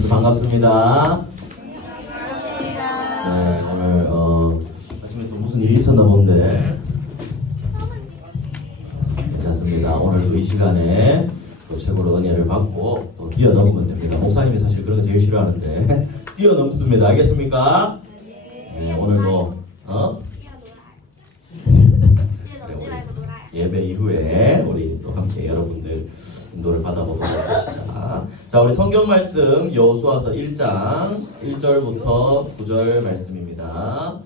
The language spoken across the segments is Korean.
여러분 반갑습니다. 네, 오늘 아침에 또 무슨 일이 있었나 본데 괜찮습니다. 오늘도 이 시간에 또 최고로 은혜를 받고 또 뛰어넘으면 됩니다. 목사님이 사실 그런 거 제일 싫어하는데 뛰어넘습니다. 알겠습니까? 네, 오늘도 예배 이후에 우리 또 함께 여러분들 인도를 받아보도록 합시다. 자, 우리 성경 말씀 여호수아서 1장 1절부터 9절 말씀입니다.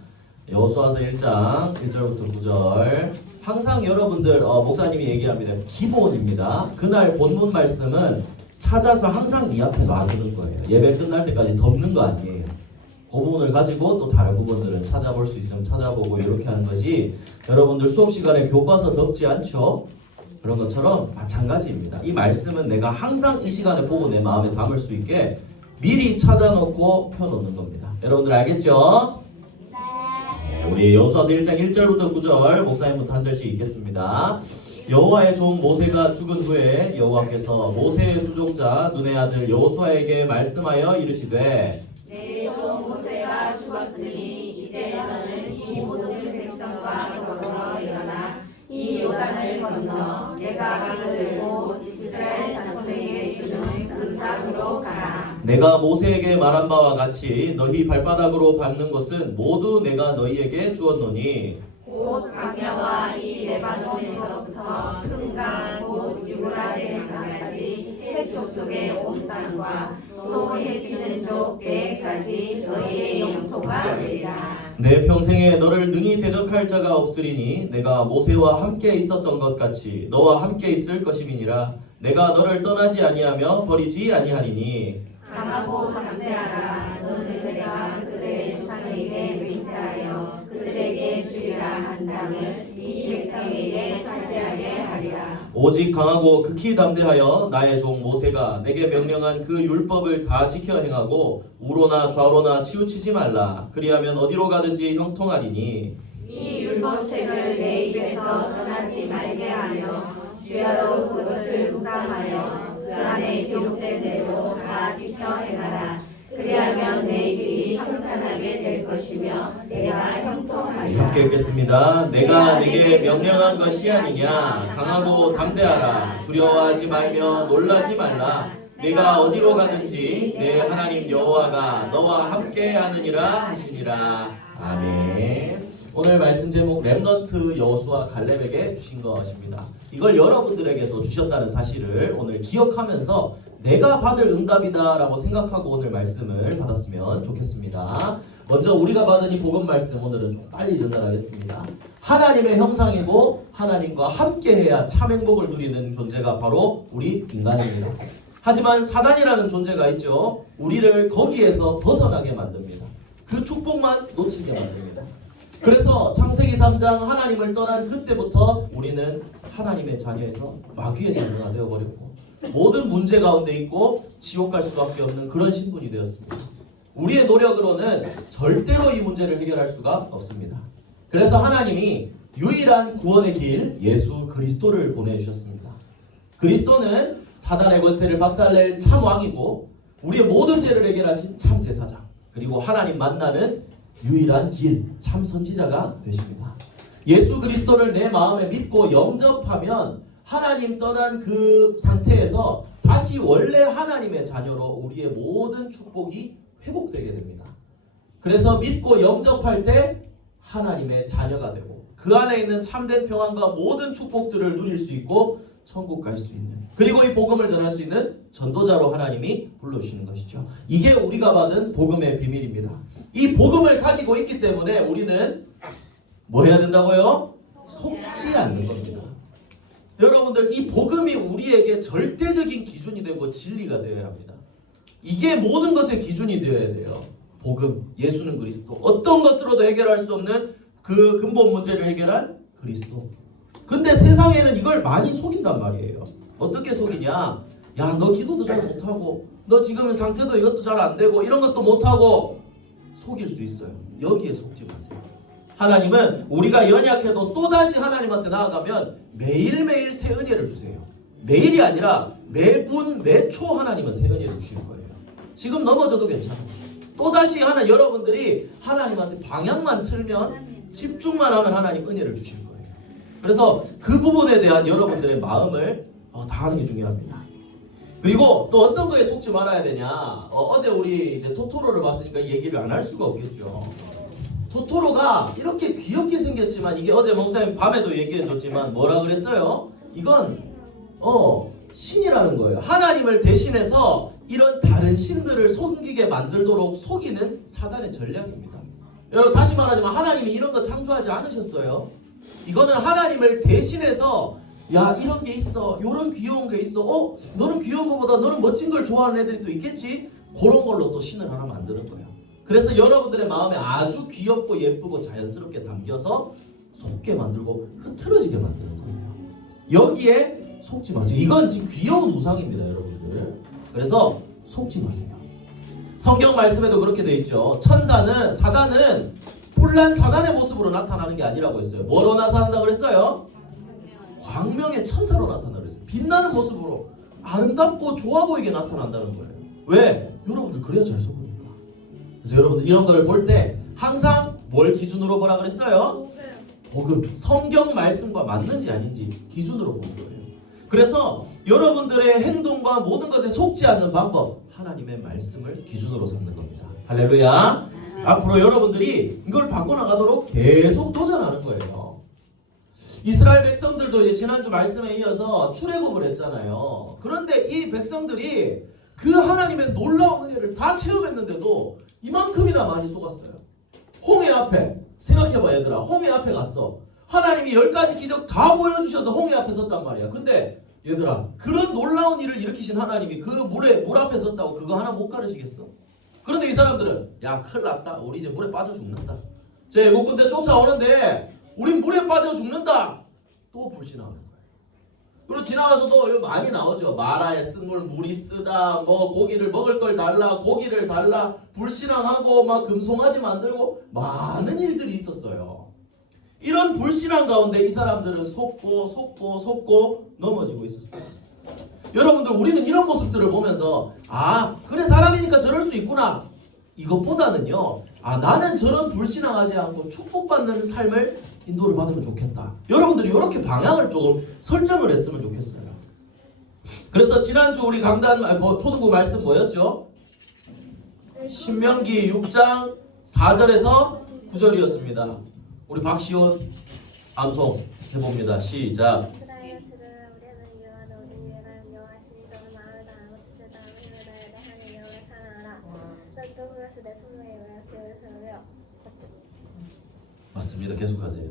여호수아서 1장 1절부터 9절. 항상 여러분들 목사님이 얘기합니다. 기본입니다. 그날 본문 말씀은 찾아서 항상 이 앞에 놔두는 거예요. 예배 끝날 때까지 덮는 거 아니에요. 그 부분을 가지고 또 다른 부분들은 찾아볼 수 있으면 찾아보고 이렇게 하는 것이 여러분들 수업 시간에 교과서 덮지 않죠? 그런 것처럼 마찬가지입니다. 이 말씀은 내가 항상 이 시간에 보고 내 마음에 담을 수 있게 미리 찾아놓고 펴놓는 겁니다. 여러분들 알겠죠? 네, 우리 여호수아서 1장 1절부터 9절 목사님부터 한 절씩 읽겠습니다. 여호와의 종 모세가 죽은 후에 여호와께서 모세의 수종자 눈의 아들 여호수아에게 말씀하여 이르시되 내 종 모세가 죽었으니 이제 너는 이 모든 백성과 더불어 일어나 이 요단을 건너 내가 그들고 이스라엘 자손에게 주는 그 땅으로 가라. 내가 모세에게 말한 바와 같이 너희 발바닥으로 밟는 것은 모두 내가 너희에게 주었노니 곧 광야와 이 레바논에서부터 큰 강 곧 유브라데 강까지 해쪽 속의 온 땅과 또 해치는 쪽 배까지 너희의 영토가 되리라. 내 평생에 너를 능히 대적할 자가 없으리니 내가 모세와 함께 있었던 것 같이 너와 함께 있을 것임이니라. 내가 너를 떠나지 아니하며 버리지 아니하리니 강하고 담대하라. 너는 내가 그들의 조상에게 맹세하여 그들에게 주리라 한 땅을 이 백성에게 차지하게 하리라. 오직 강하고 극히 담대하여 나의 종 모세가 내게 명령한 그 율법을 다 지켜 행하고 우로나 좌로나 치우치지 말라. 그리하면 어디로 가든지 형통하리니 이 율법책을 내 입에서 떠나지 말게 하며 주야로 그것을 묵상하여 그 안에 기록된 대로 다 지켜 행하라. 그리하면 내 길이 평탄하게 될 것이며 내가 형통하리라. 함께 읽겠습니다. 내가 네게 명령한 것이 아니냐. 강하고 담대하라. 두려워하지 말며 놀라지 말라. 내가 어디로 가든지 내 하나님 여호와가 너와 함께 하느니라 하시니라. 아멘. 오늘 말씀 제목 렘넌트 여호수아 갈렙에게 주신 것입니다. 이걸 여러분들에게도 주셨다는 사실을 오늘 기억하면서 내가 받을 응답이다 라고 생각하고 오늘 말씀을 받았으면 좋겠습니다. 먼저 우리가 받은 이 복음 말씀 오늘은 좀 빨리 전달하겠습니다. 하나님의 형상이고 하나님과 함께해야 참 행복을 누리는 존재가 바로 우리 인간입니다. 하지만 사단이라는 존재가 있죠. 우리를 거기에서 벗어나게 만듭니다. 그 축복만 놓치게 만듭니다. 그래서 창세기 3장 하나님을 떠난 그때부터 우리는 하나님의 자녀에서 마귀의 자녀가 되어버렸고 모든 문제 가운데 있고 지옥 갈 수밖에 없는 그런 신분이 되었습니다. 우리의 노력으로는 절대로 이 문제를 해결할 수가 없습니다. 그래서 하나님이 유일한 구원의 길 예수 그리스도를 보내주셨습니다. 그리스도는 사단의 권세를 박살낼 참 왕이고 우리의 모든 죄를 해결하신 참 제사장, 그리고 하나님 만나는 유일한 길, 참 선지자가 되십니다. 예수 그리스도를 내 마음에 믿고 영접하면 하나님 떠난 그 상태에서 다시 원래 하나님의 자녀로 우리의 모든 축복이 회복되게 됩니다. 그래서 믿고 영접할 때 하나님의 자녀가 되고 그 안에 있는 참된 평안과 모든 축복들을 누릴 수 있고 천국 갈 수 있는, 그리고 이 복음을 전할 수 있는 전도자로 하나님이 불러주시는 것이죠. 이게 우리가 받은 복음의 비밀입니다. 이 복음을 가지고 있기 때문에 우리는 뭐 해야 된다고요? 속지 않는 겁니다. 여러분들, 이 복음이 우리에게 절대적인 기준이 되고 진리가 되어야 합니다. 이게 모든 것의 기준이 되어야 돼요. 복음, 예수는 그리스도. 어떤 것으로도 해결할 수 없는 그 근본 문제를 해결한 그리스도. 근데 세상에는 이걸 많이 속인단 말이에요. 어떻게 속이냐? 야, 너 기도도 잘 못하고 너 지금 상태도 이것도 잘 안되고 이런 것도 못하고 속일 수 있어요. 여기에 속지 마세요. 하나님은 우리가 연약해도 또다시 하나님한테 나아가면 매일매일 새 은혜를 주세요. 매일이 아니라 매분 매초 하나님은 새 은혜를 주시는 거예요. 지금 넘어져도 괜찮아요. 또다시 여러분들이 하나님한테 방향만 틀면 집중만 하면 하나님 은혜를 주실 거예요. 그래서 그 부분에 대한 여러분들의 마음을 다하는 게 중요합니다. 그리고 또 어떤 거에 속지 말아야 되냐? 어제 우리 이제 토토로를 봤으니까 이 얘기를 안 할 수가 없겠죠. 토토로가 이렇게 귀엽게 생겼지만 이게 어제 목사님 밤에도 얘기해 줬지만 뭐라 그랬어요? 이건 신이라는 거예요. 하나님을 대신해서 이런 다른 신들을 섬기게 만들도록 속이는 사단의 전략입니다. 여러분 다시 말하지만 하나님이 이런 거 창조하지 않으셨어요. 이거는 하나님을 대신해서 야 이런 게 있어, 요런 귀여운 게 있어, 너는 귀여운 거보다 너는 멋진 걸 좋아하는 애들이 또 있겠지? 그런 걸로 또 신을 하나 만드는 거예요. 그래서 여러분들의 마음에 아주 귀엽고 예쁘고 자연스럽게 담겨서 속게 만들고 흐트러지게 만드는 거예요. 여기에 속지 마세요. 이건 지금 귀여운 우상입니다, 여러분들. 그래서 속지 마세요. 성경 말씀에도 그렇게 돼 있죠. 사단은 불난 사단의 모습으로 나타나는 게 아니라고 했어요. 뭐로 나타난다 그랬어요? 광명의 천사로 나타나고 그랬어요. 빛나는 모습으로 아름답고 좋아 보이게 나타난다는 거예요. 왜? 여러분들 그래야 잘 속으니까. 그래서 여러분들 이런 걸 볼 때 항상 뭘 기준으로 보라 그랬어요? 복음, 성경 말씀과 맞는지 아닌지 기준으로 보는 거예요. 그래서 여러분들의 행동과 모든 것에 속지 않는 방법, 하나님의 말씀을 기준으로 삼는 겁니다. 할렐루야. 앞으로 여러분들이 이걸 바꿔나가도록 계속 도전하는 거예요. 이스라엘 백성들도 이제 지난주 말씀에 이어서 출애굽을 했잖아요. 그런데 이 백성들이 그 하나님의 놀라운 은혜를 다 체험했는데도 이만큼이나 많이 속았어요. 홍해 앞에 생각해봐 얘들아. 홍해 앞에 갔어. 하나님이 10가지 기적 다 보여주셔서 홍해 앞에 섰단 말이야. 근데 얘들아 그런 놀라운 일을 일으키신 하나님이 그 물 앞에 섰다고 그거 하나 못 가르치겠어? 그런데 이 사람들은 야 큰일 났다. 우리 이제 물에 빠져 죽는다. 제 애국군대 쫓아오는데 우린 물에 빠져 죽는다. 또 불신하는 거예요. 그리고 지나가서도 많이 나오죠. 마라에 쓴물 물이 쓰다. 뭐 고기를 먹을 걸 달라. 고기를 달라. 불신앙하고 막 금송아지 만들고 많은 일들이 있었어요. 이런 불신앙 가운데 이 사람들은 속고 넘어지고 있었어요. 여러분들 우리는 이런 모습들을 보면서 그래 사람이니까 저럴 수 있구나. 이것보다는요. 나는 저런 불신앙하지 않고 축복받는 삶을 인도를 받으면 좋겠다. 여러분들이 이렇게 방향을 조금 설정을 했으면 좋겠어요. 그래서 지난주 우리 강단 초등부 말씀 뭐였죠? 신명기 6장 4절에서 9절이었습니다. 우리 박시온 암송 해봅니다. 시작. 맞습니다. 계속하세요.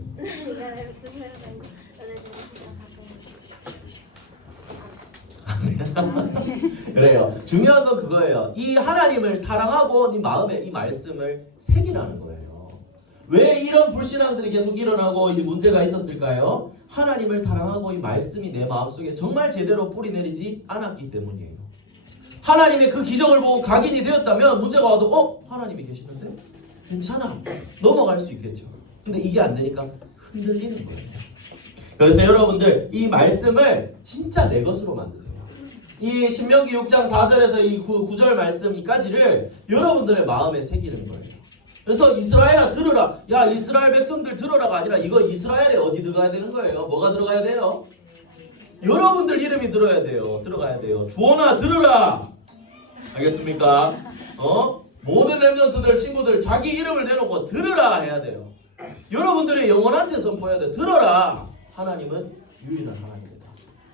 그래요. 중요한 건 그거예요. 이 하나님을 사랑하고 네 마음에 이 말씀을 새기라는 거예요. 왜 이런 불신앙들이 계속 일어나고 이 문제가 있었을까요? 하나님을 사랑하고 이 말씀이 내 마음속에 정말 제대로 뿌리내리지 않았기 때문이에요. 하나님의 그 기적을 보고 각인이 되었다면 문제가 와도 하나님이 계시는데? 괜찮아. 넘어갈 수 있겠죠. 근데 이게 안 되니까 흔들리는 거예요. 그래서 여러분들 이 말씀을 진짜 내 것으로 만드세요. 이 신명기 6장 4절에서 이 9절 말씀까지를 여러분들의 마음에 새기는 거예요. 그래서 이스라엘아 들으라. 야 이스라엘 백성들 들으라가 아니라 이거 이스라엘에 어디 들어가야 되는 거예요? 뭐가 들어가야 돼요? 여러분들 이름이 들어야 돼요. 들어가야 돼요. 주원아 들으라. 알겠습니까? 모든 렘넌트들 친구들 자기 이름을 내놓고 들으라 해야 돼요. 여러분들의 영혼한테 선포해야 돼. 들어라. 하나님은 유일한 하나님이다.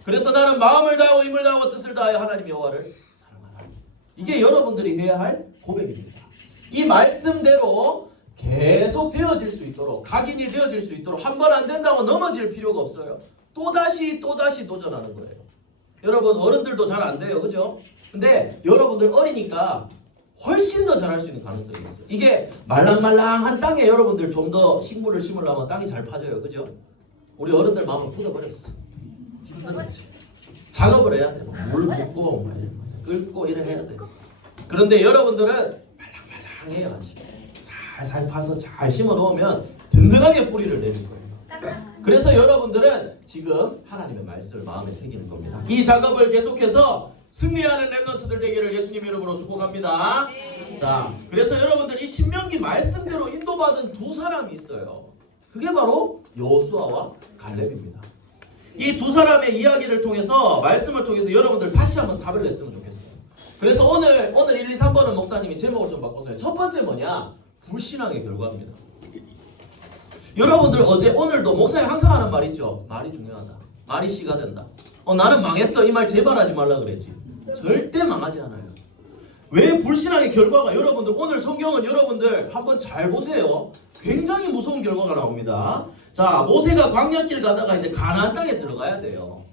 그래서 나는 마음을 다하고 힘을 다하고 뜻을 다하여 하나님 여호와를 사랑하라. 이게 여러분들이 해야 할 고백입니다. 이 말씀대로 계속 되어질 수 있도록 각인이 되어질 수 있도록 한 번 안 된다고 넘어질 필요가 없어요. 또다시 도전하는 거예요. 여러분 어른들도 잘 안 돼요. 그죠? 근데 여러분들 어리니까 훨씬 더 잘할 수 있는 가능성이 있어요. 이게 말랑말랑한 땅에 여러분들 좀 더 식물을 심으려면 땅이 잘 파져요. 그죠? 우리 어른들 마음을 굳어버렸어. 힘들었지. 작업을 해야 돼. 물 붓고 끓고 이래 해야 돼. 그런데 여러분들은 말랑말랑해요. 아직. 살살 파서 잘 심어 놓으면 든든하게 뿌리를 내릴 거예요. 그래서 여러분들은 지금 하나님의 말씀을 마음에 새기는 겁니다. 이 작업을 계속해서 승리하는 렘넌트들 되기를 예수님 이름으로 축복합니다. 자, 그래서 여러분들 이 신명기 말씀대로 인도받은 두 사람이 있어요. 그게 바로 여호수아와 갈렙입니다. 이 두 사람의 이야기를 통해서 말씀을 통해서 여러분들 다시 한번 답을 냈으면 좋겠어요. 그래서 오늘 1, 2, 3번은 목사님이 제목을 좀 바꿨어요. 첫 번째 뭐냐? 불신앙의 결과입니다. 여러분들 오늘도 목사님 항상 하는 말 있죠? 말이 중요하다. 말이 씨가 된다. 나는 망했어. 이 말 제발 하지 말라 그랬지. 절대 망하지 않아요. 왜 불신앙의 결과가 여러분들 오늘 성경은 여러분들 한번 잘 보세요. 굉장히 무서운 결과가 나옵니다. 자, 모세가 광야길 가다가 이제 가나안 땅에 들어가야 돼요.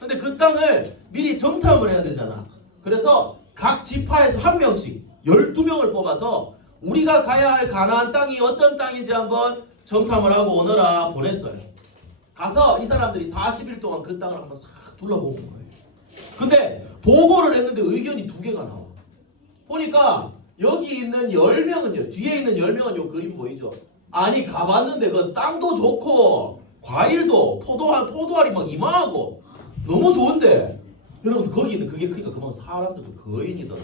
근데 그 땅을 미리 정탐을 해야 되잖아. 그래서 각 지파에서 한 명씩 12명을 뽑아서 우리가 가야 할 가나안 땅이 어떤 땅인지 한번 정탐을 하고 오너라 보냈어요. 가서 이 사람들이 40일 동안 그 땅을 한번 싹 둘러보는 거예요. 근데 보고를 했는데 의견이 두 개가 나와. 보니까 여기 있는 10명은요, 뒤에 있는 10명은 요 그림 보이죠? 아니 가봤는데 그 땅도 좋고 과일도 포도알이 막 이만하고 너무 좋은데 여러분 거기 있는 그게 크니까 그만 사람들도 거인이더라.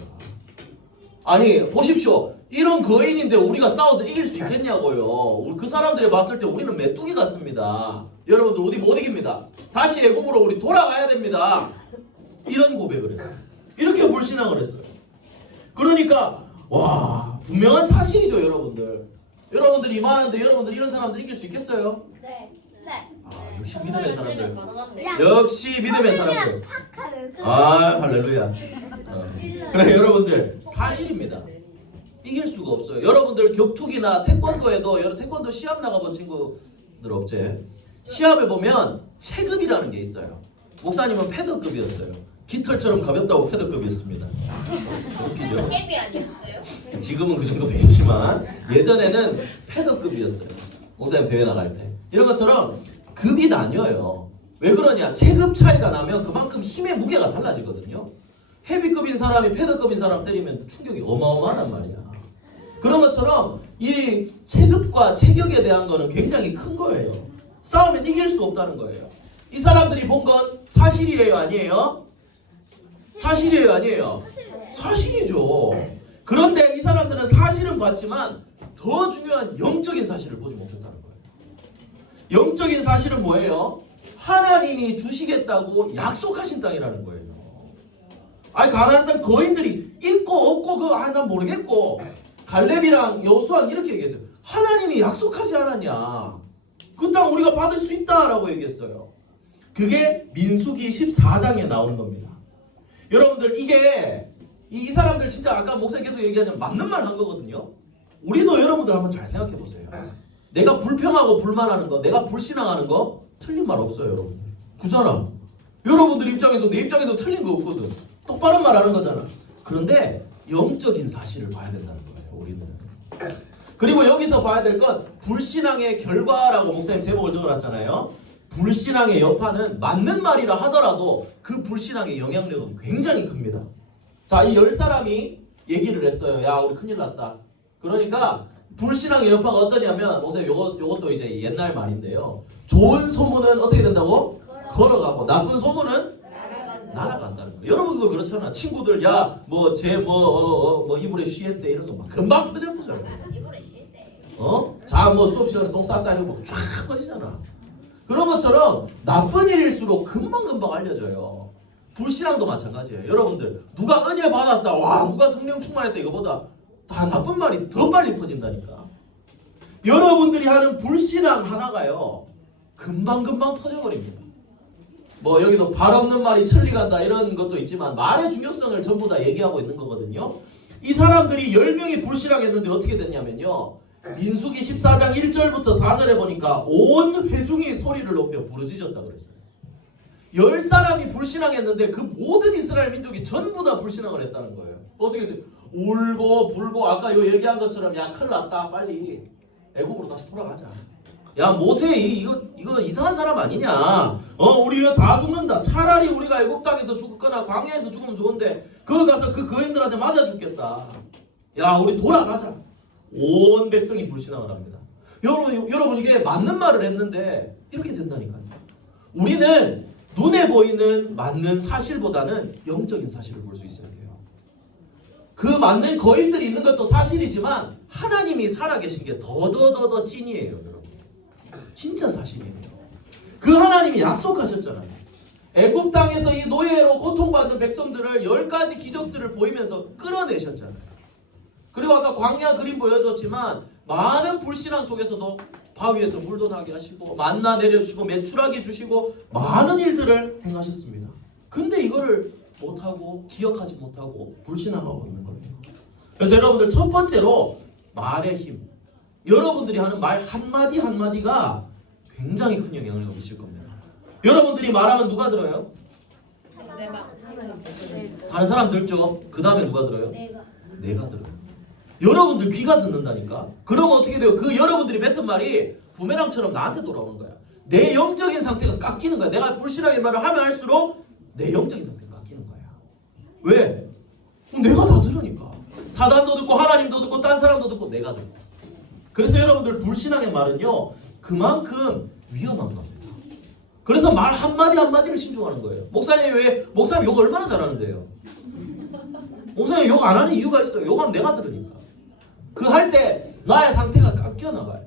아니 보십시오. 이런 거인인데 우리가 싸워서 이길 수 있겠냐고요. 그 사람들이 봤을 때 우리는 메뚜기 같습니다. 여러분들 어디 못 이깁니다. 다시 애국으로 우리 돌아가야 됩니다. 이런 고백을 했어요. 이렇게 불신앙을 했어요. 그러니까 와 분명한 사실이죠 여러분들. 여러분들 이만한데 여러분들 이런 사람들 이길 수 있겠어요? 네. 역시 믿음의 사람들. 역시 믿음의 사람들. 아 할렐루야. 그래 여러분들 사실입니다. 이길 수가 없어요. 여러분들 격투기나 태권도에도 태권도 시합 나가본 친구들 없지? 시합에 보면 체급이라는 게 있어요. 목사님은 패더급이었어요. 깃털처럼 가볍다고 패더급이었습니다. 웃기죠? 캡이 아니었어요? 지금은 그 정도 되겠지만 예전에는 패더급이었어요. 목사님 대회 나갈 때. 이런 것처럼 급이 나뉘어요. 왜 그러냐? 체급 차이가 나면 그만큼 힘의 무게가 달라지거든요. 헤비급인 사람이 패더급인 사람 때리면 충격이 어마어마하단 말이야. 그런 것처럼 이 체급과 체격에 대한 거는 굉장히 큰 거예요. 싸우면 이길 수 없다는 거예요. 이 사람들이 본 건 사실이에요, 아니에요? 사실이에요, 아니에요? 사실이죠. 그런데 이 사람들은 사실은 봤지만 더 중요한 영적인 사실을 보지 못했다는 거예요. 영적인 사실은 뭐예요? 하나님이 주시겠다고 약속하신 땅이라는 거예요. 아니 가나안 땅 거인들이 있고 없고 난 모르겠고 갈렙이랑 여호수아는 이렇게 얘기했어요. 하나님이 약속하지 않았냐? 그 땅 우리가 받을 수 있다라고 얘기했어요. 그게 민수기 14장에 나오는 겁니다. 여러분들 이게 이 사람들 진짜 아까 목사님 계속 얘기하지만 맞는 말 한 거거든요. 우리도 여러분들 한번 잘 생각해 보세요. 내가 불평하고 불만하는 거, 내가 불신앙하는 거 틀린 말 없어요, 여러분들. 그잖아. 여러분들 입장에서 내 입장에서 틀린 거 없거든. 똑바른 말 하는 거잖아. 그런데 영적인 사실을 봐야 된다는 거예요, 우리는. 그리고 여기서 봐야 될 건 불신앙의 결과라고 목사님 제목을 적어놨잖아요. 불신앙의 여파는 맞는 말이라 하더라도 그 불신앙의 영향력은 굉장히 큽니다. 자, 이 10사람이 얘기를 했어요. 야, 우리 큰일 났다. 그러니까 불신앙의 여파가 어떠냐면 목사님 요것도 이제 옛날 말인데요. 좋은 소문은 어떻게 된다고? 걸어가고 나쁜 소문은 날아간다는 거예요. 여러분들도 그렇잖아. 친구들 야 뭐 이불에 쉬했대 이런 거 막 금방 퍼져보잖아. 자 뭐 수업 시간에 똥 쌌다 이런 거 쫙 퍼지잖아. 그런 것처럼 나쁜 일일수록 금방 알려져요. 불신앙도 마찬가지예요. 여러분들 누가 은혜 받았다, 와 누가 성령 충만했다 이거보다 다 나쁜 말이 더 빨리 퍼진다니까. 여러분들이 하는 불신앙 하나가요 금방 퍼져버립니다. 뭐 여기도 발 없는 말이 천리 간다 이런 것도 있지만 말의 중요성을 전부 다 얘기하고 있는 거거든요. 이 사람들이 10명이 불신앙했는데 어떻게 됐냐면요. 민수기 14장 1절부터 4절에 보니까 온 회중이 소리를 높여 부르짖었다 그랬어요. 10사람이 불신앙했는데 그 모든 이스라엘 민족이 전부 다 불신앙을 했다는 거예요. 어떻게 했어요? 울고 불고 아까 요 얘기한 것처럼 야 큰일 났다 빨리 애국으로 다시 돌아가자. 야 모세 이거 이상한 사람 아니냐? 우리 이거 다 죽는다. 차라리 우리가 애국 땅에서 죽거나 광야에서 죽으면 좋은데 거기 가서 그 거인들한테 맞아 죽겠다. 야 우리 돌아가자. 온 백성이 불신앙을 합니다. 여러분 이게 맞는 말을 했는데 이렇게 된다니까요. 우리는 눈에 보이는 맞는 사실보다는 영적인 사실을 볼 수 있어야 돼요. 그 맞는 거인들이 있는 것도 사실이지만 하나님이 살아계신 게 더 찐이에요, 여러분. 진짜 사실이에요. 그 하나님이 약속하셨잖아요. 애굽 땅에서 이 노예로 고통받는 백성들을 10가지 기적들을 보이면서 끌어내셨잖아요. 그리고 아까 광야 그림 보여줬지만 많은 불신앙 속에서도 바위에서 물도 나게 하시고 만나 내려주시고 메추라기 주시고 많은 일들을 행하셨습니다. 근데 이거를 못하고 기억하지 못하고 불신앙하고 있는 거예요. 그래서 여러분들 첫 번째로 말의 힘. 여러분들이 하는 말 한마디 한마디가 굉장히 큰 영향을 미칠 겁니다. 여러분들이 말하면 누가 들어요? 다른 사람 들죠? 그 다음에 누가 들어요? 내가 들어요. 여러분들 귀가 듣는다니까. 그러면 어떻게 돼요? 그 여러분들이 뱉은 말이 부메랑처럼 나한테 돌아오는 거야. 내 영적인 상태가 깎이는 거야. 내가 불신하게 말을 하면 할수록 내 영적인 상태가 깎이는 거야. 왜? 내가 다 들으니까. 사단도 듣고 하나님도 듣고 딴 사람도 듣고 내가 듣고. 그래서 여러분들 불신하게 말은요 그만큼 위험한 겁니다. 그래서 말 한마디 한마디를 신중하는 거예요. 목사님 왜? 목사님 욕 얼마나 잘하는데요? 목사님 욕 안 하는 이유가 있어요. 욕하면 내가 들으니까. 그 할 때 나의 상태가 깎여 나가요.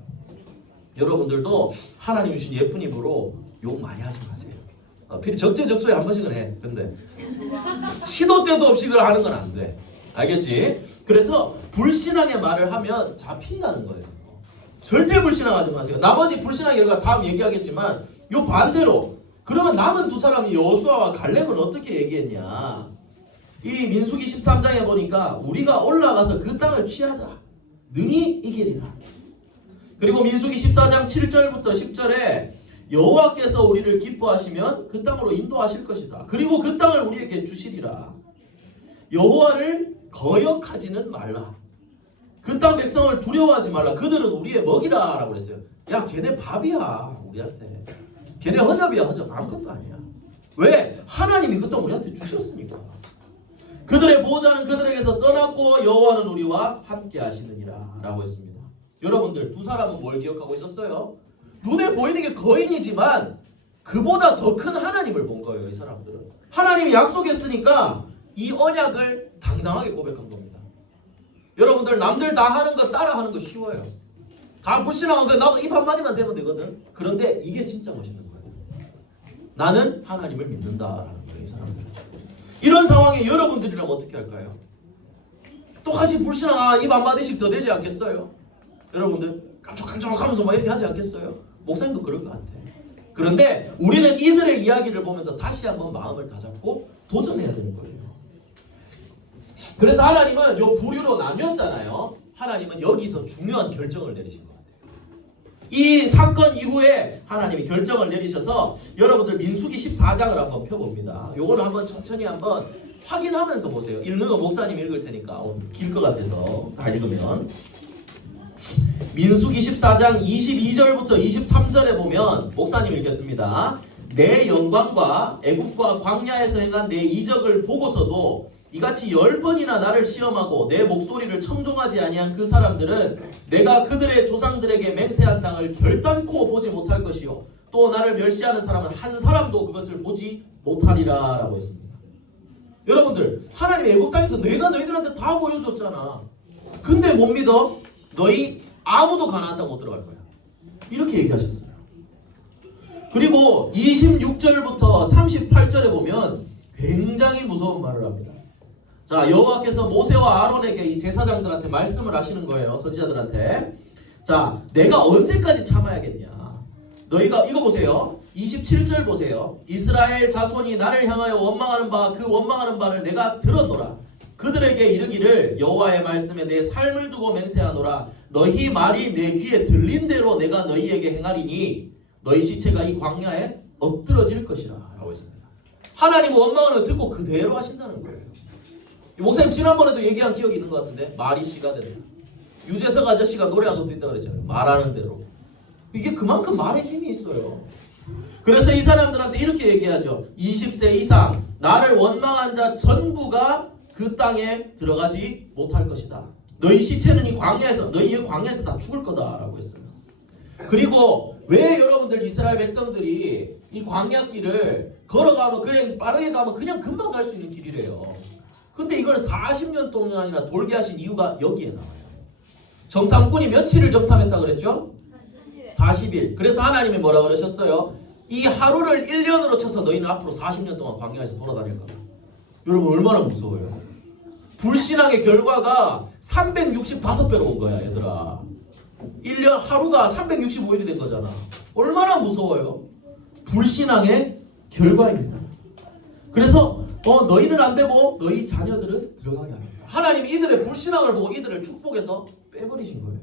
여러분들도 하나님 주신 예쁜 입으로 욕 많이 하지 마세요. 적재적소에 한 번씩은 해. 근데 시도 때도 없이 그걸 하는 건 안 돼. 알겠지? 그래서 불신하게 말을 하면 잡힌다는 거예요. 절대 불신하지 마세요. 나머지 불신한 결과 다음 얘기하겠지만 요 반대로 그러면 남은 두 사람이 여호수아와 갈렙은 어떻게 얘기했냐? 이 민수기 13장에 보니까 우리가 올라가서 그 땅을 취하자. 능히 이기리라. 그리고 민수기 14장 7절부터 10절에 여호와께서 우리를 기뻐하시면 그 땅으로 인도하실 것이다. 그리고 그 땅을 우리에게 주시리라. 여호와를 거역하지는 말라. 그 땅 백성을 두려워하지 말라. 그들은 우리의 먹이라 라고 그랬어요. 야 걔네 밥이야 우리한테. 걔네 허접이야 허접. 아무것도 아니야. 왜? 하나님이 그 땅 우리한테 주셨으니까. 그들의 보호자는 그들에게서 떠났고 여호와는 우리와 함께 하시느니라 라고 했습니다. 여러분들 두 사람은 뭘 기억하고 있었어요? 눈에 보이는 게 거인이지만 그보다 더 큰 하나님을 본 거예요. 이 사람들은. 하나님이 약속했으니까 이 언약을 당당하게 고백한 겁니다. 여러분들 남들 다 하는 거 따라 하는 거 쉬워요. 다 불신하고 나도 입 한마디만 대면 되거든. 그런데 이게 진짜 멋있는 거예요. 나는 하나님을 믿는다라는 거예요. 이 사람들. 이런 상황에 여러분들이라면 어떻게 할까요? 똑같이 불신하고 입 한마디씩 더 되지 않겠어요? 여러분들 깜짝깜짝하면서 막 이렇게 하지 않겠어요? 목사님도 그럴 것 같아. 그런데 우리는 이들의 이야기를 보면서 다시 한번 마음을 다잡고 도전해야 되는 거예요. 그래서 하나님은 요 부류로 나뉘었잖아요. 하나님은 여기서 중요한 결정을 내리신 것 같아요. 이 사건 이후에 하나님이 결정을 내리셔서 여러분들 민수기 14장을 한번 펴봅니다. 요거를 한번 천천히 한번 확인하면서 보세요. 읽는 거 목사님 읽을 테니까 길 것 같아서 다 읽으면 민수기 14장 22절부터 23절에 보면 목사님 읽겠습니다. 내 영광과 애굽과 광야에서 행한 내 이적을 보고서도 이같이 10번이나 나를 시험하고 내 목소리를 청종하지 아니한 그 사람들은 내가 그들의 조상들에게 맹세한 땅을 결단코 보지 못할 것이요 또 나를 멸시하는 사람은 한 사람도 그것을 보지 못하리라 라고 했습니다. 여러분들 하나님의 애굽 땅에서 내가 너희들한테 다 보여줬잖아. 근데 못 믿어? 너희 아무도 가나안 땅 못 들어갈 거야. 이렇게 얘기하셨어요. 그리고 26절부터 38절에 보면 굉장히 무서운 말을 합니다. 자, 여호와께서 모세와 아론에게 이 제사장들한테 말씀을 하시는 거예요. 선지자들한테. 자, 내가 언제까지 참아야겠냐. 너희가 이거 보세요. 27절 보세요. 이스라엘 자손이 나를 향하여 원망하는 바 그 원망하는 바를 내가 들었노라. 그들에게 이르기를 여호와의 말씀에 내 삶을 두고 맹세하노라. 너희 말이 내 귀에 들린 대로 내가 너희에게 행하리니 너희 시체가 이 광야에 엎드러질 것이라 라고 했습니다. 하나님 원망을 듣고 그대로 하신다는 거예요. 목사님 지난번에도 얘기한 기억이 있는 것 같은데 말이 씨가 된다. 유재석 아저씨가 노래한 것도 있다고 그랬잖아요. 말하는 대로. 이게 그만큼 말에 힘이 있어요. 그래서 이 사람들한테 이렇게 얘기하죠. 20세 이상 나를 원망한 자 전부가 그 땅에 들어가지 못할 것이다. 너희 시체는 이 광야에서 너희 광야에서 다 죽을 거다 라고 했어요. 그리고 왜 여러분들 이스라엘 백성들이 이 광야길을 걸어가면 그냥 빠르게 가면 그냥 금방 갈 수 있는 길이래요. 근데 이걸 40년 동안이나 돌게 하신 이유가 여기에 나와요. 정탐꾼이 며칠을 정탐했다 그랬죠? 40일. 그래서 하나님이 뭐라 그러셨어요? 이 하루를 1년으로 쳐서 너희는 앞으로 40년 동안 광야에서 돌아다닐 거다. 여러분 얼마나 무서워요? 불신앙의 결과가 365배로 온 거야 얘들아. 1년 하루가 365일이 된 거잖아. 얼마나 무서워요? 불신앙의 결과입니다. 그래서 너희는 안 되고 너희 자녀들은 들어가게 합니다. 하나님이 이들의 불신앙을 보고 이들을 축복해서 빼버리신 거예요.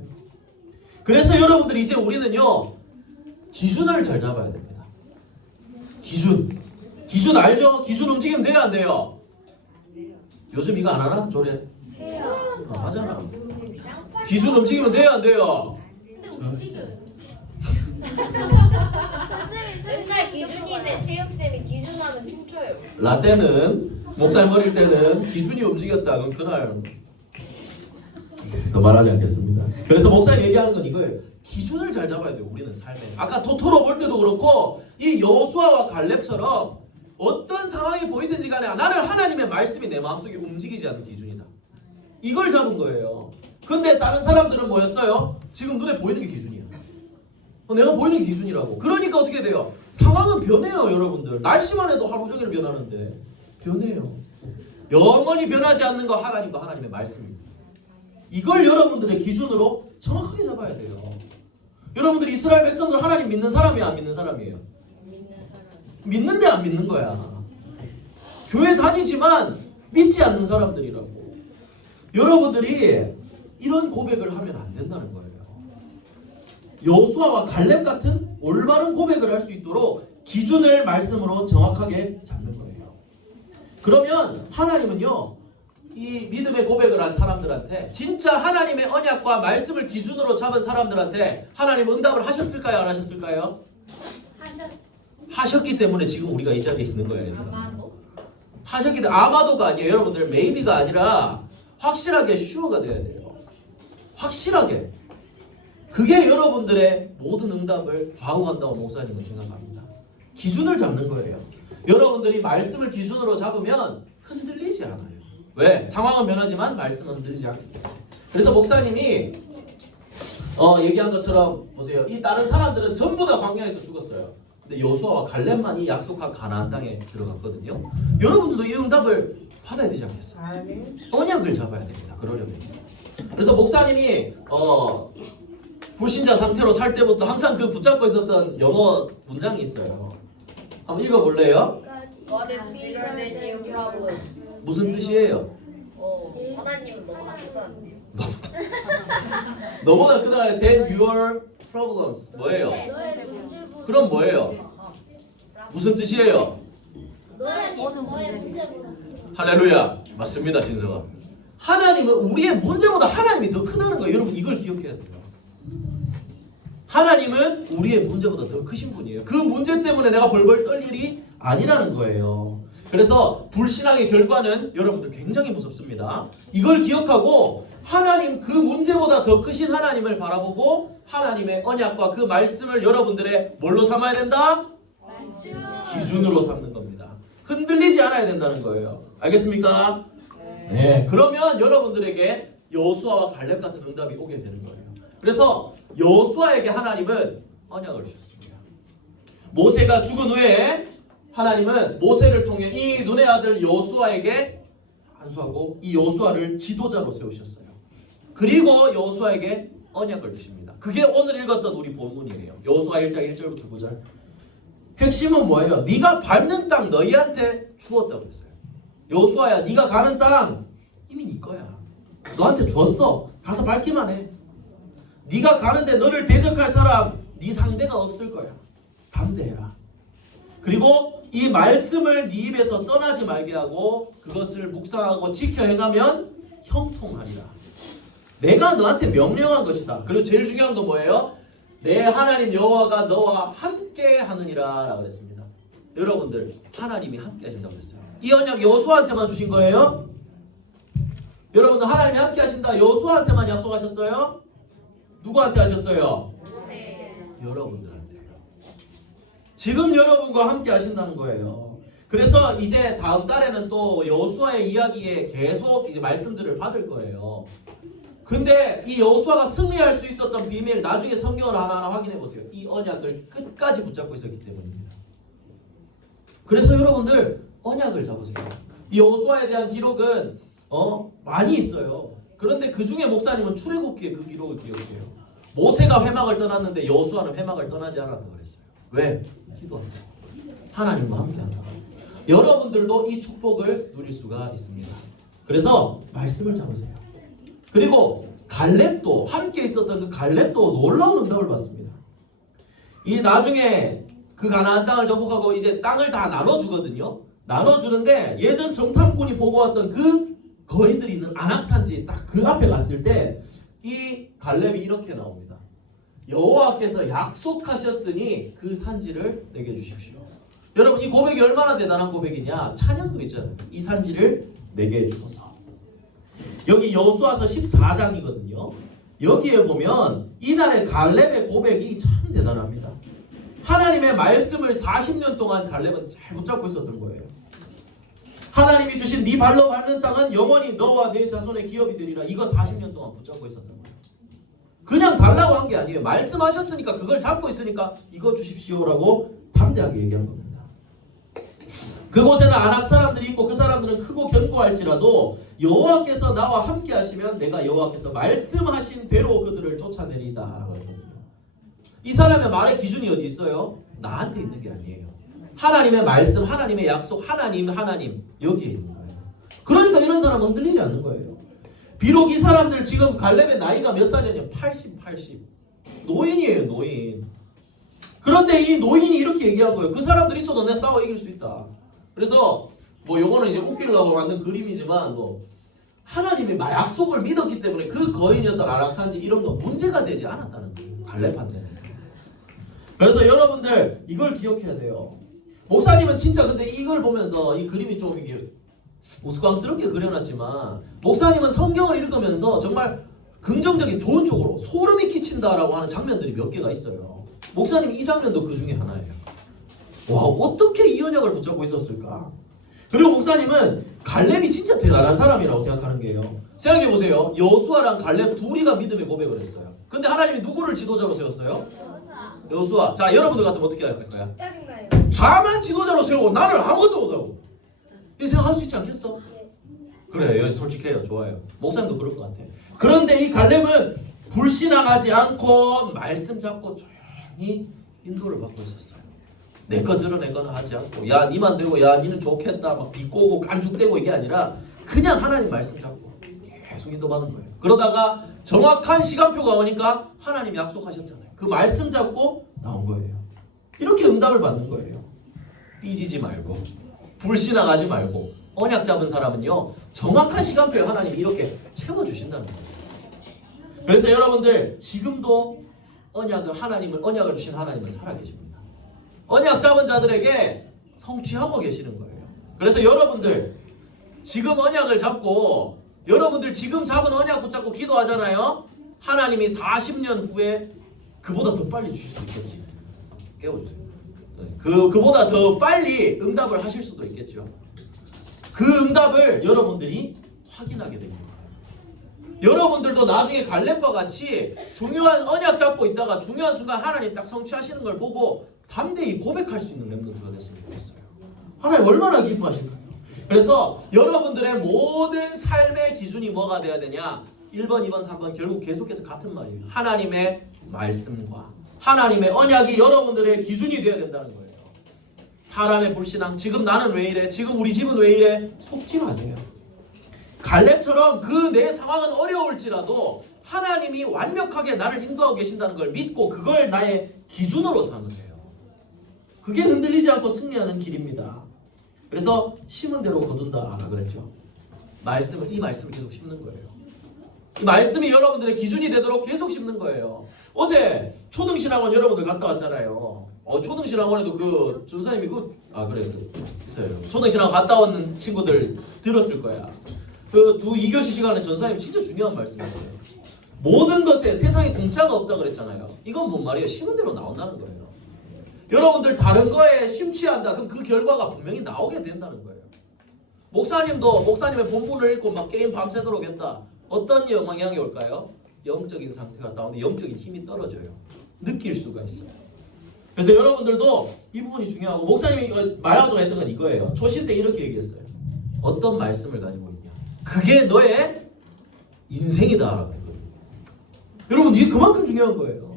그래서 여러분들 이제 우리는요 기준을 잘 잡아야 됩니다. 기준 알죠? 기준 움직이면 돼요 안 돼요? 요즘 이거 안 하나? 조례 하잖아. 기준 움직이면 돼요 안 돼요? 맨날 기준인데 체육쌤이 기준하면 춤춰요. 라떼는 목사님 어릴 때는 기준이 움직였다. 그럼 그날 더 말하지 않겠습니다. 그래서 목사님 얘기하는 건 이거예요. 기준을 잘 잡아야 돼요. 우리는 삶에. 아까 토토로 볼 때도 그렇고 이 여호수아와 갈렙처럼 어떤 상황이 보이든지 간에 나는 하나님의 말씀이 내 마음속에 움직이지 않는 기준이다. 이걸 잡은 거예요. 근데 다른 사람들은 뭐였어요? 지금 눈에 보이는 게 기준이야. 내가 보이는 게 기준이라고. 그러니까 어떻게 돼요? 상황은 변해요 여러분들. 날씨만 해도 하루 종일 변하는데 변해요. 영원히 변하지 않는 거 하나님과 하나님의 말씀입니다. 이걸 여러분들의 기준으로 정확하게 잡아야 돼요. 여러분들 이스라엘 백성들 하나님 믿는 사람이야 안 믿는 사람이에요? 믿는데 안 믿는 거야. 교회 다니지만 믿지 않는 사람들이라고. 여러분들이 이런 고백을 하면 안 된다는 거예요. 여호수아와 갈렙 같은 올바른 고백을 할 수 있도록 기준을 말씀으로 정확하게 잡는 거예요. 그러면 하나님은요 이 믿음의 고백을 한 사람들한테 진짜 하나님의 언약과 말씀을 기준으로 잡은 사람들한테 하나님 응답을 하셨을까요 안 하셨을까요? 하셨기 때문에 지금 우리가 이 자리에 있는 거예요. 아마도? 하셨기 때문에 아마도가 아니에요. 여러분들 maybe가 아니라 확실하게 sure가 돼야 돼요. 확실하게. 그게 여러분들의 모든 응답을 좌우한다고 목사님은 생각합니다. 기준을 잡는 거예요. 여러분들이 말씀을 기준으로 잡으면 흔들리지 않아요. 왜? 상황은 변하지만 말씀은 흔들리지 않기 때문에. 그래서 목사님이 얘기한 것처럼 보세요. 이 다른 사람들은 전부 다 광야에서 죽었어요. 근데 여호수아와 갈렙만이 약속한 가나안 땅에 들어갔거든요. 여러분들도 이 응답을 받아야 되지 않겠어요? 언약을 잡아야 됩니다. 그러려면. 그래서 목사님이 불신자 상태로 살 때부터 항상 그 붙잡고 있었던 영어 문장이 있어요. 한번 읽어볼래요? God is bigger than your problem. 무슨 뜻이에요? 하나님은 너무 크다. 너보다 크다 than your problems. 뭐예요? 그럼 뭐예요? 무슨 뜻이에요? 너의 문제보다. 할렐루야. 맞습니다, 진서가. 하나님은 우리의 문제보다 하나님이 더 크다는 거예요. 여러분 이걸 기억해야 돼요. 하나님은 우리의 문제보다 더 크신 분이에요. 그 문제 때문에 내가 벌벌 떨 일이 아니라는 거예요. 그래서 불신앙의 결과는 여러분들 굉장히 무섭습니다. 이걸 기억하고 하나님 그 문제보다 더 크신 하나님을 바라보고 하나님의 언약과 그 말씀을 여러분들의 뭘로 삼아야 된다? 기준으로 삼는 겁니다. 흔들리지 않아야 된다는 거예요. 알겠습니까? 네. 그러면 여러분들에게 여호수아와 갈렙 같은 응답이 오게 되는 거예요. 그래서 여호수아에게 하나님은 언약을 주셨습니다. 모세가 죽은 후에 하나님은 모세를 통해 이 눈의 아들 여호수아에게 안수하고 이 여호수아를 지도자로 세우셨어요. 그리고 여호수아에게 언약을 주십니다. 그게 오늘 읽었던 우리 본문이에요. 여호수아 1장 1절부터 9절. 핵심은 뭐예요? 네가 밟는 땅 너희한테 주었다고 했어요. 여호수아야, 네가 가는 땅 이미 네 거야. 너한테 줬어. 가서 밟기만 해. 네가 가는데 너를 대적할 사람 네 상대가 없을 거야. 담대해라. 그리고 이 말씀을 네 입에서 떠나지 말게 하고 그것을 묵상하고 지켜 행하면 형통하리라. 내가 너한테 명령한 것이다. 그리고 제일 중요한 건 뭐예요? 내 하나님 여호와가 너와 함께 하느니라 라고 그랬습니다. 여러분들 하나님이 함께 하신다고 했어요. 이 언약 여호수아한테만 주신 거예요? 여러분들 하나님이 함께 하신다 여호수아한테만 약속하셨어요? 누구한테 하셨어요? 여러분들한테. 지금 여러분과 함께 하신다는 거예요. 그래서 이제 다음 달에는 또 여호수아의 이야기에 계속 이제 말씀들을 받을 거예요. 근데 이 여호수아가 승리할 수 있었던 비밀, 나중에 성경을 하나하나 확인해 보세요. 이 언약을 끝까지 붙잡고 있었기 때문입니다. 그래서 여러분들 언약을 잡으세요. 이 여호수아에 대한 기록은 많이 있어요. 그런데 그 중에 목사님은 출애굽기에 그 기록을 기억해요. 모세가 회막을 떠났는데 여호수아는 회막을 떠나지 않았다 그랬어요. 왜? 기도한다. 하나님과 함께한다. 여러분들도 이 축복을 누릴 수가 있습니다. 그래서 말씀을 잡으세요. 그리고 갈렙도 함께 있었던 그 갈렙도 놀라운 응답을 받습니다. 이 나중에 그 가나안 땅을 정복하고 이제 땅을 다 나눠주거든요. 나눠주는데 예전 정탐꾼이 보고 왔던 그 거인들이 있는 안악산지 딱 그 앞에 갔을 때 이 갈렙이 이렇게 나옵니다. 여호와께서 약속하셨으니 그 산지를 내게 주십시오. 여러분 이 고백이 얼마나 대단한 고백이냐. 찬양도 있잖아요. 이 산지를 내게 주소서. 여기 여호수아서 14장이거든요. 여기에 보면 이날의 갈렙의 고백이 참 대단합니다. 하나님의 말씀을 40년 동안 갈렙은 잘 붙잡고 있었던 거예요. 하나님이 주신 네 발로 밟는 땅은 영원히 너와 네 자손의 기업이 되리라. 이거 40년 동안 붙잡고 있었던 거예요. 그냥 달라고 한 게 아니에요. 말씀하셨으니까 그걸 잡고 있으니까 이거 주십시오라고 담대하게 얘기한 겁니다. 그곳에는 아낙 사람들이 있고 그 사람들은 크고 견고할지라도 여호와께서 나와 함께 하시면 내가 여호와께서 말씀하신 대로 그들을 쫓아내리다 라고 했거든요. 이 사람의 말의 기준이 어디 있어요? 나한테 있는 게 아니에요. 하나님의 말씀, 하나님의 약속, 하나님 여기에 있는 거예요. 그러니까 이런 사람은 흔들리지 않는 거예요. 비록 이 사람들 지금 갈렙의 나이가 몇 살이냐? 80. 노인이에요, 노인. 그런데 이 노인이 이렇게 얘기한 거예요. 그 사람들 있어도 내가 싸워 이길 수 있다. 그래서 뭐 요거는 이제 웃기려고 만든 그림이지만 뭐 하나님의 약속을 믿었기 때문에 그 거인이었던 아락산지 이런 거 문제가 되지 않았다는 거예요. 갈렙한테는. 그래서 여러분들 이걸 기억해야 돼요. 목사님은 진짜 근데 이걸 보면서 이 그림이 좀 이게 우스꽝스럽게 그려놨지만 목사님은 성경을 읽으면서 정말 긍정적인 좋은 쪽으로 소름이 끼친다라고 하는 장면들이 몇 개가 있어요. 목사님 이 장면도 그 중에 하나예요. 와 어떻게 이 언약을 붙잡고 있었을까? 그리고 목사님은 갈렙이 진짜 대단한 사람이라고 생각하는 게요. 생각해보세요. 여호수아랑 갈렙 둘이가 믿음의 고백을 했어요. 근데 하나님이 누구를 지도자로 세웠어요? 여호수아. 자 여러분들 같으면 어떻게 할 거야? 짜증나요. 자만 지도자로 세우고 나는 아무것도 못하고 이 생각할 수 있지 않겠어? 그래 여기 솔직해요. 좋아요. 목사님도 그럴 것 같아. 그런데 이 갈렙은 불신앙하지 않고 말씀 잡고 조용히 인도를 받고 있었어요. 내 거 드러낸 거는 하지 않고 야 니만 되고 야 니는 좋겠다 막 비꼬고 간죽대고 이게 아니라 그냥 하나님 말씀 잡고 계속 인도받은 거예요. 그러다가 정확한 시간표가 오니까 하나님 약속하셨잖아요. 그 말씀 잡고 나온 거예요. 이렇게 응답을 받는 거예요. 삐지지 말고 불신앙하지 말고 언약 잡은 사람은요 정확한 시간표에 하나님이 이렇게 채워주신다는 거예요. 그래서 여러분들 지금도 언약을 주신 하나님은 살아계십니다. 언약 잡은 자들에게 성취하고 계시는 거예요. 그래서 여러분들 지금 언약을 잡고 여러분들 지금 잡은 언약 붙잡고 기도하잖아요. 하나님이 40년 후에 그보다 더 빨리 주실 수 있겠지. 깨워주세요. 그보다 더 빨리 응답을 하실 수도 있겠죠. 그 응답을 여러분들이 확인하게 됩니다. 여러분들도 나중에 갈렙과 같이 중요한 언약 잡고 있다가 중요한 순간 하나님 딱 성취하시는 걸 보고 담대히 고백할 수 있는 렘넌트가 됐으면 좋겠어요. 하나님 얼마나 기뻐하실까요? 그래서 여러분들의 모든 삶의 기준이 뭐가 돼야 되냐? 1번, 2번, 3번 결국 계속해서 같은 말이에요. 하나님의 말씀과 하나님의 언약이 여러분들의 기준이 되어야 된다는 거예요. 사람의 불신앙, 지금 나는 왜 이래? 지금 우리 집은 왜 이래? 속지 마세요. 갈렙처럼 그 내 상황은 어려울지라도 하나님이 완벽하게 나를 인도하고 계신다는 걸 믿고 그걸 나의 기준으로 사는 거예요. 그게 흔들리지 않고 승리하는 길입니다. 그래서 심은 대로 거둔다 그랬죠. 이 말씀을 계속 심는 거예요. 이 말씀이 여러분들의 기준이 되도록 계속 심는 거예요. 어제 초등신학원 여러분들 갔다 왔잖아요. 초등신학원에도 그 전사님이 있어요. 초등신학원 갔다 온 친구들 들었을 거야. 그 2교시 시간에 전사님이 진짜 중요한 말씀이었어요. 모든 것에 세상에 공짜가 없다 그랬잖아요. 이건 뭔 말이에요? 심은 대로 나온다는 거예요. 여러분들 다른 거에 심취한다. 그럼 그 결과가 분명히 나오게 된다는 거예요. 목사님도 목사님의 본문을 읽고 막 게임 밤새도록 했다. 어떤 영향이 올까요? 영적인 상태가 다운돼 영적인 힘이 떨어져요. 느낄 수가 있어요. 그래서 여러분들도 이 부분이 중요하고 목사님이 말하자고 했던 건 이거예요. 초신 때 이렇게 얘기했어요. 어떤 말씀을 가지고 있냐. 그게 너의 인생이다라고 했거든요. 여러분 이게 그만큼 중요한 거예요.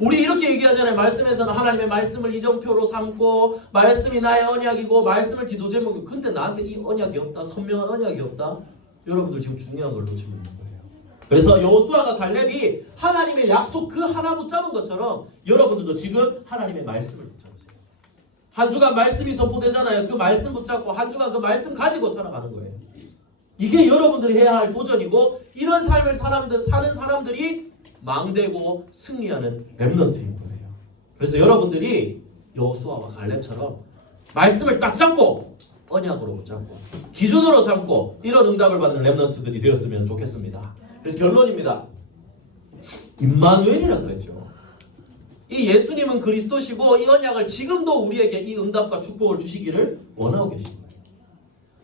우리 이렇게 얘기하잖아요. 말씀에서는 하나님의 말씀을 이정표로 삼고 말씀이 나의 언약이고 말씀을 기도 제목이고 근데 나한테 이 언약이 없다. 선명한 언약이 없다. 여러분들 지금 중요한 걸 놓치고 있는 거예요. 그래서 여호수아가 갈렙이 하나님의 약속 그 하나 붙잡은 것처럼 여러분들도 지금 하나님의 말씀을 붙잡으세요. 한 주간 말씀이 선포되잖아요. 그 말씀 붙잡고 한 주간 그 말씀 가지고 살아가는 거예요. 이게 여러분들이 해야 할 도전이고 이런 삶을 사는 사람들이 망되고 승리하는 렘넌트인 거예요. 그래서 여러분들이 여호수아와 갈렙처럼 말씀을 딱 잡고 언약으로 붙잡고 기준으로 삼고 이런 응답을 받는 렘넌트들이 되었으면 좋겠습니다. 그래서 결론입니다. 임마누엘이라 그랬죠. 이 예수님은 그리스도시고 이 언약을 지금도 우리에게 이 응답과 축복을 주시기를 원하고 계신 거예요.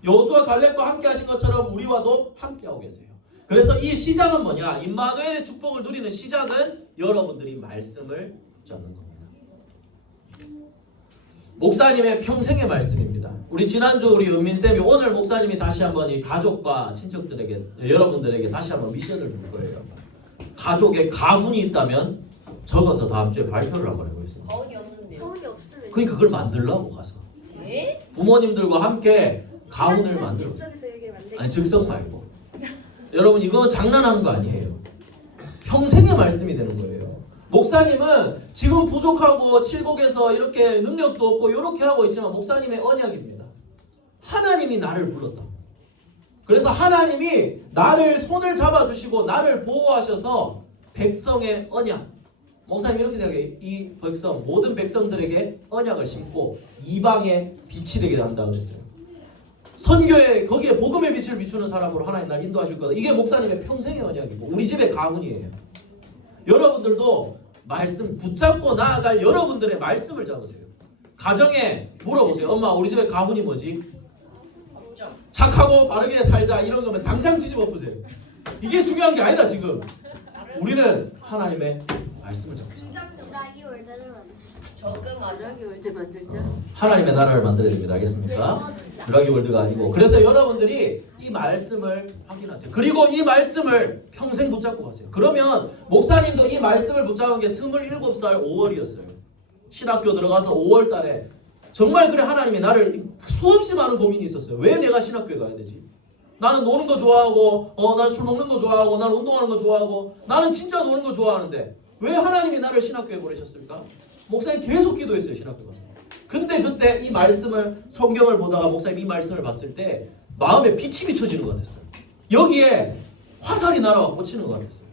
여호수아 갈렙과 함께 하신 것처럼 우리와도 함께하고 계세요. 그래서 이 시작은 뭐냐? 임마누엘의 축복을 누리는 시작은 여러분들이 말씀을 붙잡는 겁니다. 목사님의 평생의 말씀입니다. 우리 지난주 우리 은민쌤이 오늘 목사님이 다시 한번 이 가족과 친척들에게 여러분들에게 다시 한번 미션을 줄 거예요. 가족에 가훈이 있다면 적어서 다음 주에 발표를 한번 해보겠습니다. 가훈이 없는데요. 가훈이 없으면 그러니까 그걸 만들라고 가서 예? 부모님들과 함께 가훈을 만들어. 즉석에서 얘기하면 안 돼. 아니 즉석 말고 여러분 이거 장난하는 거 아니에요. 평생의 말씀이 되는 거예요. 목사님은 지금 부족하고 칠곡에서 이렇게 능력도 없고 이렇게 하고 있지만 목사님의 언약입니다. 하나님이 나를 불렀다. 그래서 하나님이 나를 손을 잡아주시고 나를 보호하셔서 백성의 언약. 목사님 이렇게 생각해요. 이 백성 모든 백성들에게 언약을 심고 이방의 빛이 되게 한다고 그랬어요. 선교에 거기에 복음의 빛을 비추는 사람으로 하나님 날 인도하실 거다. 이게 목사님의 평생의 언약이고 우리 집의 가훈이에요. 여러분들도 말씀 붙잡고 나아갈 여러분들의 말씀을 잡으세요. 가정에 물어보세요. 엄마 우리 집의 가훈이 뭐지? 착하고 바르게 살자 이런 거면 당장 뒤집어 푸세요. 이게 중요한 게 아니다 지금. 우리는 하나님의 말씀을 잡으세요. 적금 아니야? 나중에 올 때 만들자. 하나님의 나라를 만들어야 됩니다. 알겠습니까? 드라기 월드가 아니고. 그래서 여러분들이 이 말씀을 확인하세요. 그리고 이 말씀을 평생 붙잡고 가세요. 그러면 목사님도 이 말씀을 붙잡은 게 27살 5월이었어요. 신학교 들어가서 5월 달에 정말 그래 하나님이 나를 수없이 많은 고민이 있었어요. 왜 내가 신학교에 가야 되지? 나는 노는 거 좋아하고 난 술 먹는 거 좋아하고 나는 운동하는 거 좋아하고 나는 진짜 노는 거 좋아하는데 왜 하나님이 나를 신학교에 보내셨을까? 목사님 계속 기도했어요. 신학교 가서. 근데 그때 이 말씀을 성경을 보다가 목사님 이 말씀을 봤을 때 마음에 빛이 비춰지는 것 같았어요. 여기에 화살이 날아와 꽂히는 것 같았어요.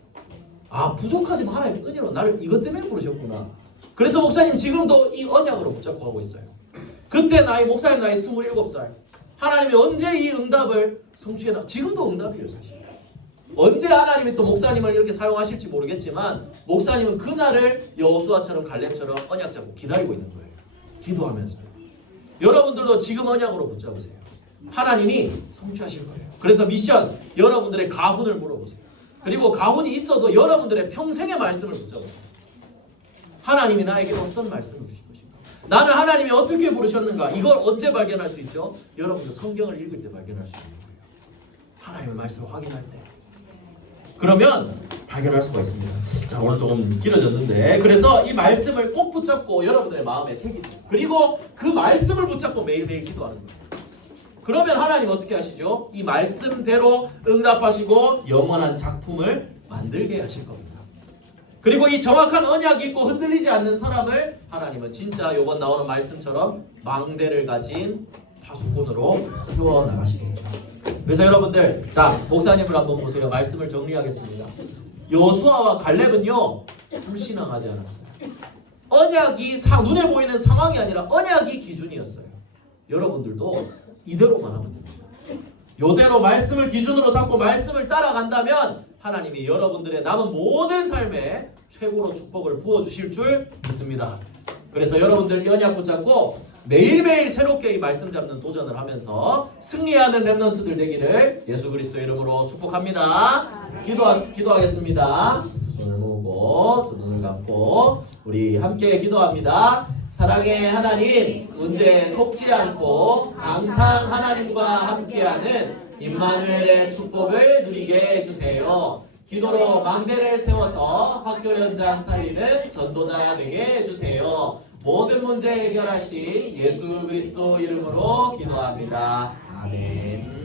아 부족하지만 하나님 은혜로 나를 이것 때문에 부르셨구나. 그래서 목사님 지금도 이 언약으로 붙잡고 하고 있어요. 그때 목사님 나이 27살. 하나님이 언제 이 응답을 성취해나 지금도 응답이에요 사실. 언제 하나님이 또 목사님을 이렇게 사용하실지 모르겠지만 목사님은 그날을 여호수아처럼 갈렙처럼 언약 잡고 기다리고 있는 거예요. 기도하면서. 여러분들도 지금 언약으로 붙잡으세요. 하나님이 성취하실 거예요. 그래서 미션 여러분들의 가훈을 물어보세요. 그리고 가훈이 있어도 여러분들의 평생의 말씀을 붙잡으세요. 하나님이 나에게 어떤 말씀을 주실 것인가? 나는 하나님이 어떻게 부르셨는가? 이걸 언제 발견할 수 있죠? 여러분들 성경을 읽을 때 발견할 수 있는 거예요. 하나님의 말씀을 확인할 때. 그러면 발견할 수가 있습니다. 자 오늘 조금 길어졌는데 그래서 이 말씀을 꼭 붙잡고 여러분들의 마음에 새기세요. 그리고 그 말씀을 붙잡고 매일매일 기도하는 거예요. 그러면 하나님 어떻게 하시죠? 이 말씀대로 응답하시고 영원한 작품을 만들게 하실 겁니다. 그리고 이 정확한 언약이 있고 흔들리지 않는 사람을 하나님은 진짜 이번 나오는 말씀처럼 망대를 가진 파수꾼으로 세워나가시겠죠. 그래서 여러분들 자 목사님을 한번 보세요. 말씀을 정리하겠습니다. 여호수아와 갈렙은요 불신앙하지 않았어요. 언약이 눈에 보이는 상황이 아니라 언약이 기준이었어요. 여러분들도 이대로만 하면 됩니다. 이대로 말씀을 기준으로 삼고 말씀을 따라간다면 하나님이 여러분들의 남은 모든 삶에 최고로 축복을 부어주실 줄 믿습니다. 그래서 여러분들 언약 붙잡고 매일매일 새롭게 이 말씀 잡는 도전을 하면서 승리하는 렘넌트들 되기를 예수 그리스도 이름으로 축복합니다. 기도하겠습니다. 두 손을 모으고 두 눈을 감고 우리 함께 기도합니다. 사랑의 하나님, 문제에 속지 않고 항상 하나님과 함께하는 임마누엘의 축복을 누리게 해주세요. 기도로 망대를 세워서 학교 현장 살리는 전도자 되게 해주세요. 모든 문제 해결하신 예수 그리스도 이름으로 기도합니다. 아멘.